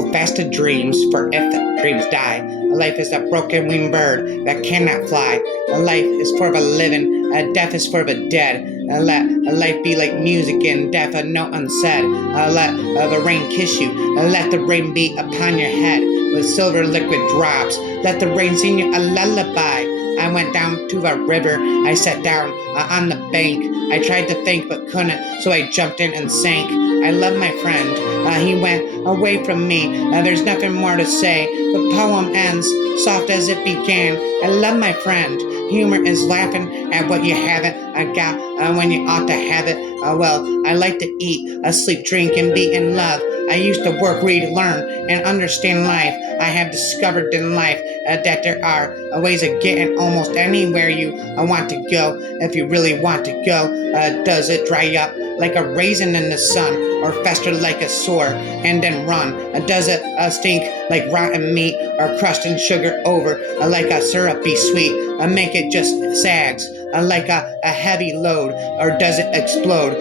hold fast to dreams, for if dreams die, life is a broken winged bird that cannot fly. Life is for the living, death is for the dead. Let life be like music and death a note unsaid. Let the rain kiss you, let the rain beat upon your head with silver liquid drops. Let the rain sing you a lullaby. I went down to the river, I sat down on the bank. I tried to think but couldn't, so I jumped in and sank. I love my friend, he went away from me. There's nothing more to say, the poem ends soft as it began. I love my friend. Humor is laughing at what you haven't got when you ought to have it. Well, I like to eat, sleep, drink, and be in love. I used to work, read, learn, and understand life. I have discovered in life that there are ways of getting almost anywhere you want to go. If you really want to go, does it dry up like a raisin in the sun, or fester like a sore and then run? Does it stink like rotten meat, or crust and sugar over like a syrupy sweet? Make it just sags like a heavy load, or does it explode?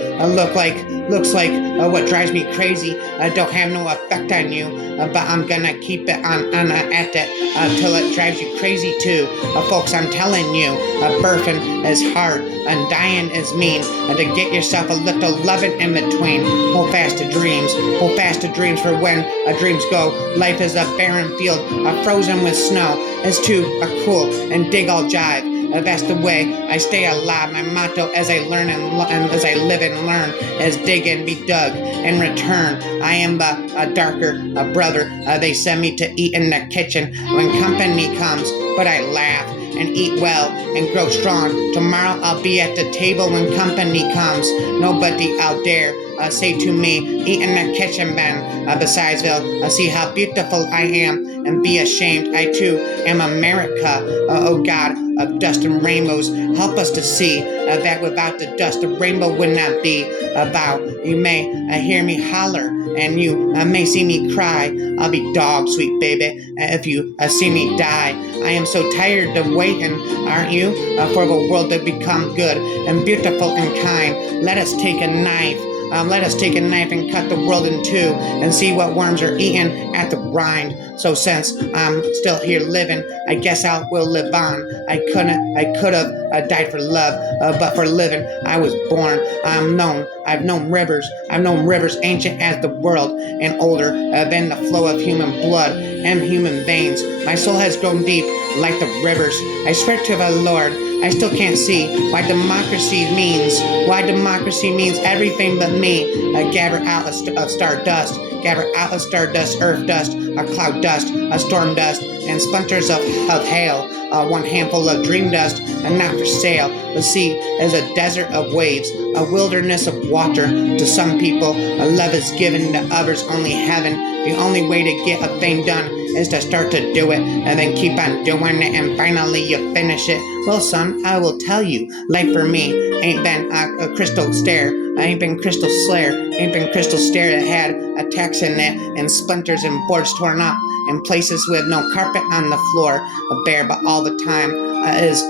Looks like what drives me crazy don't have no effect on you, but I'm gonna keep it on at that till it drives you crazy too. Folks, I'm telling you, birthing is hard and dying is mean. To get yourself a little loving in between. Hold fast to dreams, hold fast to dreams, for when dreams go, life is a barren field, frozen with snow. It's too cool and dig all jive. That's the way I stay alive. My motto as I learn and as I live and learn is dig and be dug and return. I am the darker brother. They send me to eat in the kitchen when company comes, but I laugh and eat well and grow strong. Tomorrow I'll be at the table when company comes. Nobody out there say to me, eat in the kitchen, Ben. Besides, they'll see how beautiful I am and be ashamed. I too am America. Oh God of dust and rainbows, help us to see that without the dust, the rainbow would not be about. You may hear me holler, and you may see me cry. I'll be dog, sweet baby, if you see me die. I am so tired of waiting, aren't you, for the world to become good and beautiful and kind. Let us take a knife. Let us take a knife and cut the world in two and see what worms are eating at the rind. So since I'm still here living, I guess I will live on. I could have died for love, but for living I was born. I've known rivers ancient as the world and older than the flow of human blood and human veins. My soul has grown deep like the rivers. I swear to the Lord, I still can't see why democracy means everything but me. Gather out of stardust, earth dust, a cloud dust, a storm dust, and splinters of hail. One handful of dream dust, and not for sale. The sea is a desert of waves, a wilderness of water. To some people, love is given, to others only heaven. The only way to get a thing done is to start to do it, and then keep on doing it, and finally you finish it. Well, son, I will tell you, life for me ain't been a crystal stair. I ain't been crystal slayer, ain't been crystal stair that had attacks in it, and splinters and boards torn up, in places with no carpet on the floor, bare, but all the time is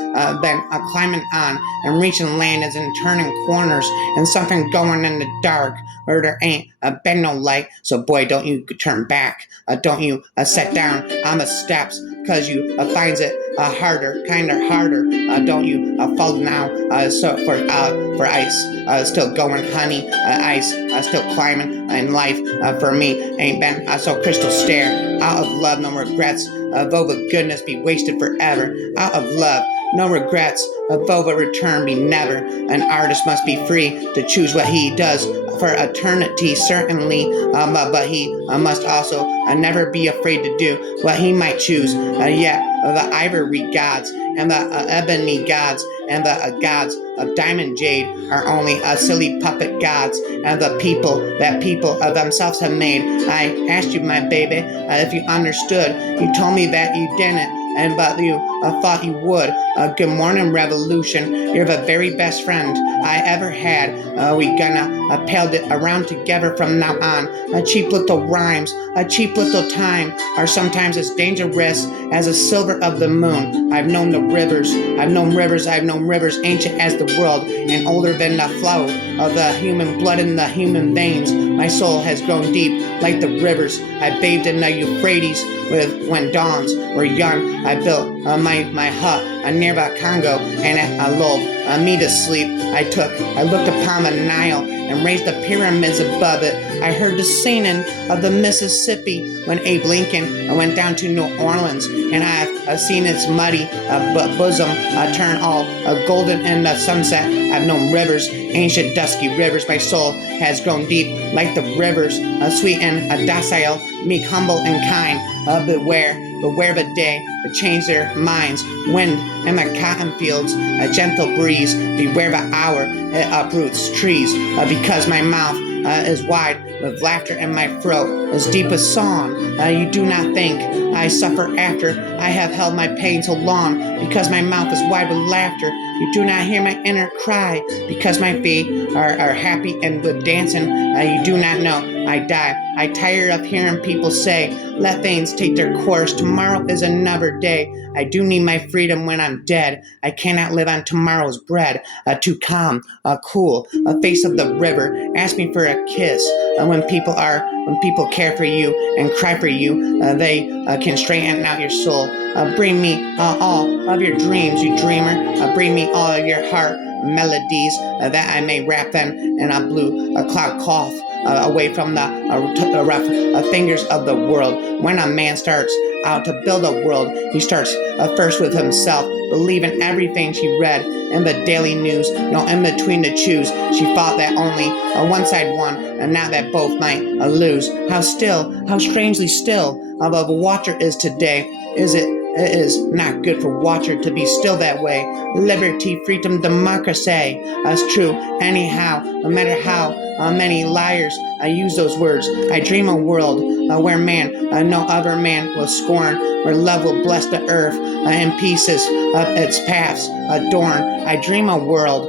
been climbing on and reaching land is in turning corners, and something going in the dark where there ain't been no light. So boy, don't you turn back, don't you sit down on the steps, cause you finds it kinda harder. Don't you fall now, so for ice, still going, honey, ice, still climbing in life. For me, ain't been so crystal stair. Out of love, no regrets, though the goodness be wasted forever. Out of love, no regrets, though the return be never. An artist must be free to choose what he does for eternity, certainly, but he must also never be afraid to do what he might choose. Yet the ivory gods and the ebony gods and the gods of diamond jade are only silly puppet gods, and the people that people themselves have made. I asked you, my baby, if you understood. You told me that you didn't, but you thought you would. Good morning, revolution. You're the very best friend I ever had. We gonna pale it around together from now on. Cheap little rhymes, cheap little time are sometimes as dangerous as a silver of the moon. I've known the rivers, I've known rivers, I've known rivers ancient as the world and older than the flow of the human blood in the human veins. My soul has grown deep like the rivers. I bathed in the Euphrates when dawns were young. I built my hut near the Congo, and I lulled me to sleep. I looked upon the Nile and raised the pyramids above it. I heard the singing of the Mississippi when Abe Lincoln went down to New Orleans, and I've seen its muddy bosom turn all golden in the sunset. I've known rivers, ancient dusky rivers. My soul has grown deep like the rivers, sweet and docile, meek, humble, and kind. Beware the day that change their minds. Wind in the cotton fields, a gentle breeze. Beware the hour it uproots trees. Because my mouth is wide with laughter and my throat is deep as song. You do not think I suffer after I have held my pain so long. Because my mouth is wide with laughter, you do not hear my inner cry. Because my feet are happy and with dancing, you do not know I die. I tire of hearing people say, let things take their course. Tomorrow is another day. I do need my freedom when I'm dead. I cannot live on tomorrow's bread. Too calm, cool, a face of the river. Ask me for a kiss. When people care for you and cry for you, they can straighten out your soul. Bring me all of your dreams, you dreamer. Bring me all of your heart melodies that I may wrap them in a blue cloud cloth. Away from the rough fingers of the world. When a man starts out to build a world, he starts first with himself. Believe in everything she read in the daily news. No in between to choose. She thought that only one side won, and now that both might lose. How strangely still above water is today. It is not good for water to be still that way. Liberty, freedom, democracy. That's true anyhow, no matter how many liars use those words. I dream a world where man, no other man will scorn, where love will bless the earth in pieces of its paths adorn. I dream a world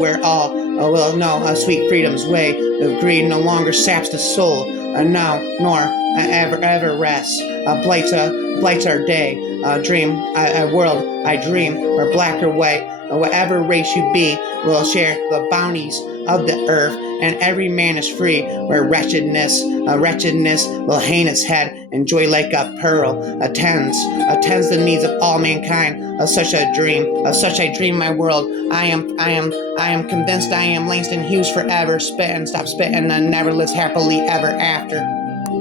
where all will know sweet freedom's way. The greed no longer saps the soul, now nor ever rests. Blights our day. A world I dream, where black or white, or whatever race you be, will share the bounties of the earth, and every man is free. Where wretchedness will hang its head, and joy like a pearl attends the needs of all mankind. Such I dream my world. I am convinced I am Langston Hughes forever. Spittin', stop spittin', and never lives happily ever after.